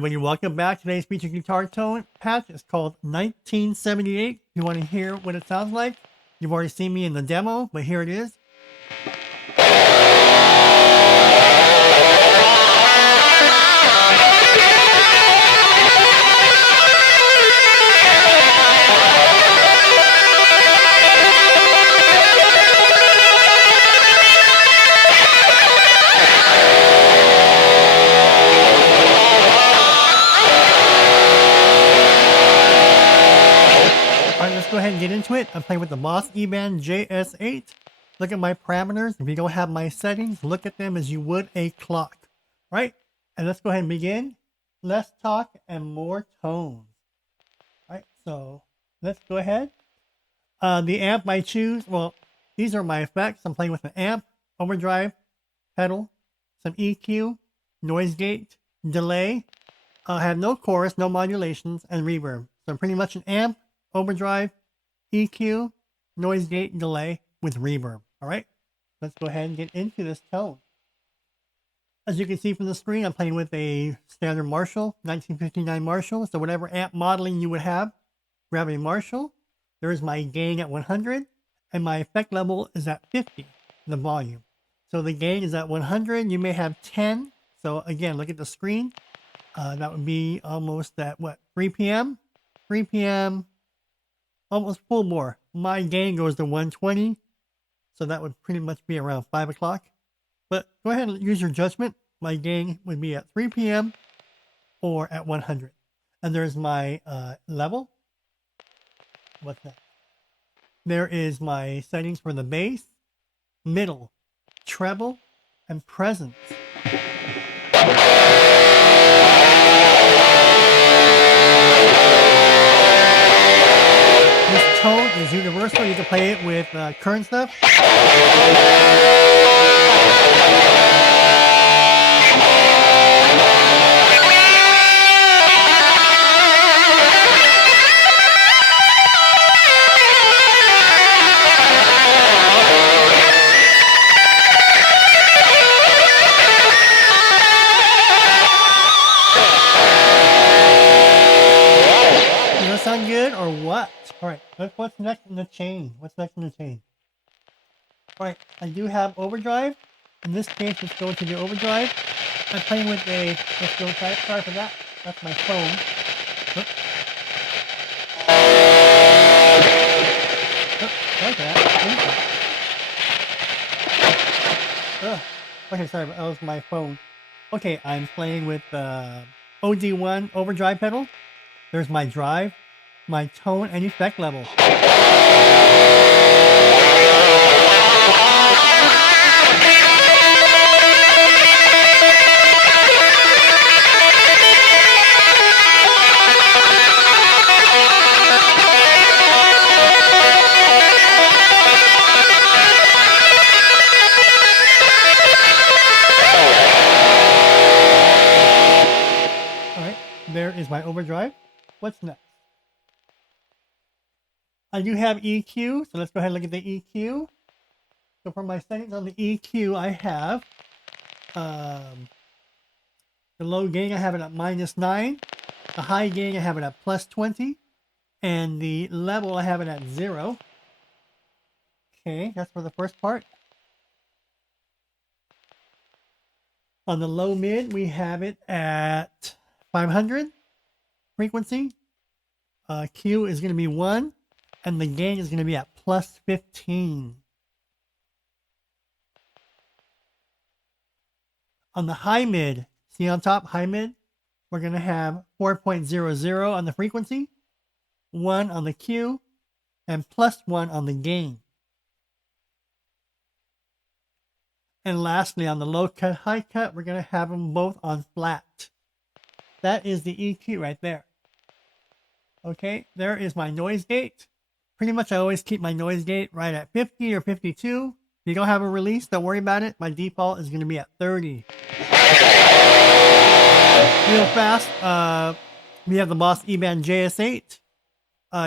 everybody, welcome back. Today's featured guitar tone patch is called 1978. If you want to hear what it sounds like, you've already seen me in the demo, but here it is. Go ahead and get into it. I'm playing with the Boss eBAND JS-10. Look at my parameters. If you don't have my settings, look at them as you would a clock. Right? And let's go ahead and begin. Less talk and more tones. Right? So let's go ahead. The amp I choose, well, these are my effects. I'm playing with an amp, overdrive, pedal, some EQ, noise gate, delay. I have no chorus, no modulations, and reverb. So pretty much an amp, overdrive, EQ, noise gate, delay with reverb. All right, let's go ahead and get into this tone. As you can see from the screen, I'm playing with a standard Marshall, 1959 Marshall. So whatever amp modeling you would have, grab a Marshall. There is my gain at 100, and my effect level is at 50, the volume. So the gain is at 100. You may have 10. So again, look at the screen. That would be almost at what, 3 p.m. 3 p.m. Almost full bore. My gain goes to 120, so that would pretty much be around 5 o'clock. But go ahead and use your judgment. My gain would be at 3 p.m. or at 100. And there's my level. What's that? There is my settings for the bass, middle, treble, and presence. This tone is universal. You can play it with current stuff. Does that sound good or what? All right, what's next in the chain? What's next in the chain? All right, I do have overdrive. In this case, let's go to the overdrive. I'm playing with a, let's go try it. Sorry for that. That's my phone. Oops. Like that. Okay, sorry, but that was my phone. Okay, I'm playing with OD1 overdrive pedal. There's my drive, my tone and effect level. All right, there is my overdrive. What's next? I do have EQ, so let's go ahead and look at the EQ. So for my settings on the EQ, I have the low gain, I have it at -9. The high gain, I have it at +20. And the level, I have it at 0. Okay, that's for the first part. On the low mid, we have it at 500 frequency. Q is going to be 1. And the gain is going to be at +15. On the high mid, see on top, high mid, we're going to have 4.00 on the frequency, 1 on the Q, and +1 on the gain. And lastly, on the low cut, high cut, we're going to have them both on flat. That is the EQ right there. Okay, there is my noise gate. Pretty much I always keep my noise gate right at 50 or 52. If you don't have a release, don't worry about it. My default is going to be at 30. Real fast, we have the Boss eBAND JS-10.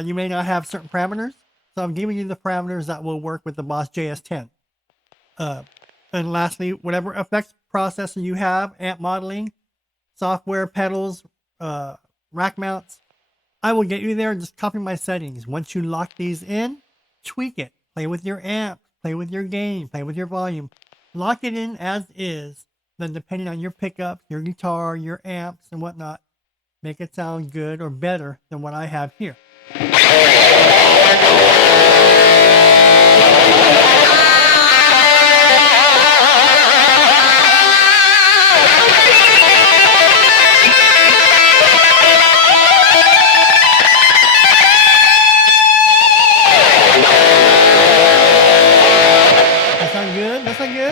You may not have certain parameters, so I'm giving you the parameters that will work with the Boss JS-10. And lastly, whatever effects processor you have, amp modeling, software, pedals, rack mounts. I will get you there. Just copy my settings. Once you lock these in, tweak it. Play with your amp, play with your gain, play with your volume. Lock it in as is. Then depending on your pickup, your guitar, your amps, and whatnot, make it sound good or better than what I have here.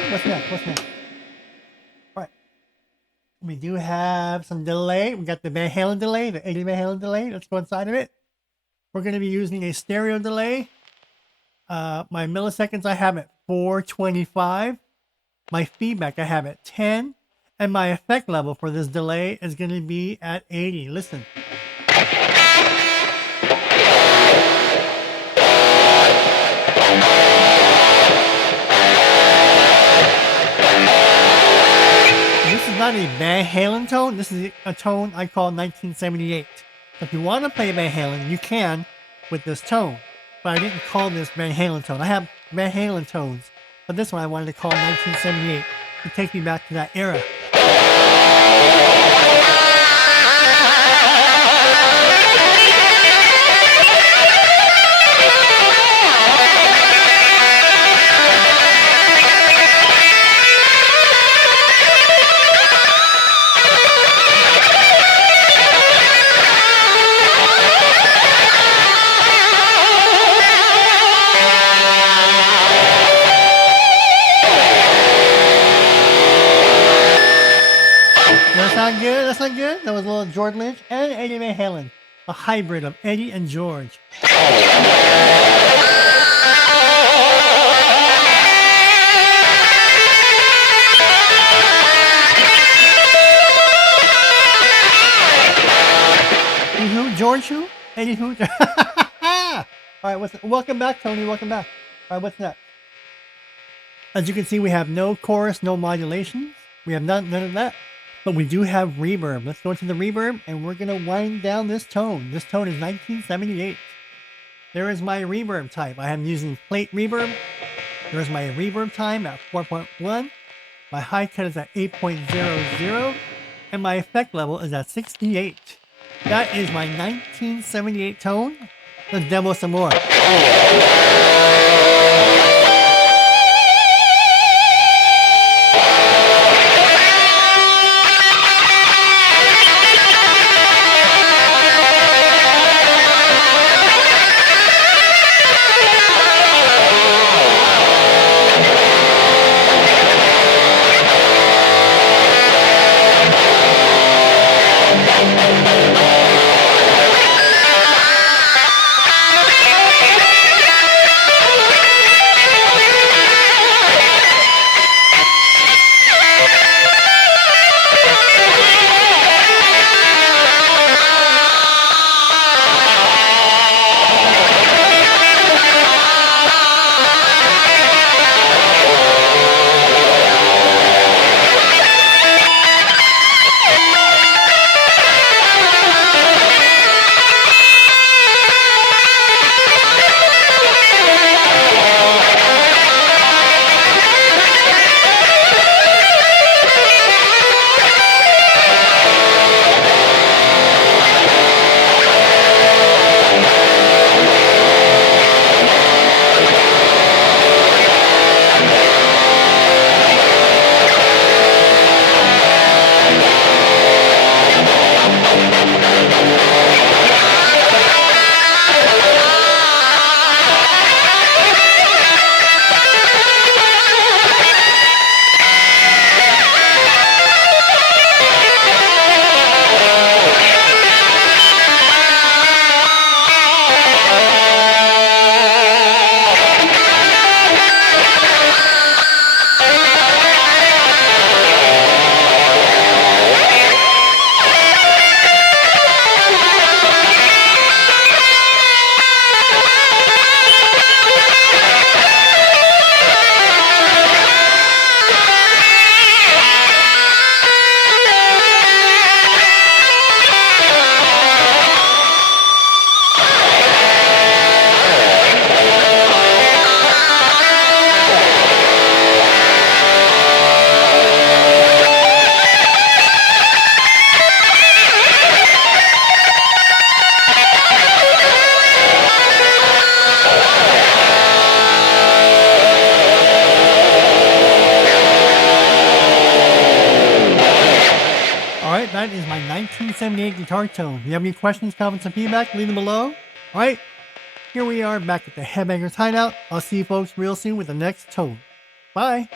What's next? What's next? All right. We do have some delay. We got the Van Halen delay, the 80 Van Halen delay. Let's go inside of it. We're going to be using a stereo delay. My milliseconds I have at 425. My feedback I have at 10. And my effect level for this delay is going to be at 80. Listen. This is not a Van Halen tone. This is a tone I call 1978. So if you want to play Van Halen, you can with this tone. But I didn't call this Van Halen tone. I have Van Halen tones, but this one I wanted to call 1978 to take me back to that era. That's not good. That was a little George Lynch and Eddie Van Halen. A hybrid of Eddie and George. Who? George who? Eddie who? Alright, welcome back, Tony. Welcome back. Alright, what's next? As you can see, we have no chorus, no modulations. We have none of that. But we do have reverb. Let's go into the reverb and we're going to wind down this tone. This tone is 1978. There is my reverb type. I am using plate reverb. There's my reverb time at 4.1. My high cut is at 8.00. And my effect level is at 68. That is my 1978 tone. Let's demo some more. Alright, that is my 1978 guitar tone. If you have any questions, comments, and feedback, leave them below. Alright, here we are back at the Headbangers Hideout. I'll see you folks real soon with the next tone. Bye!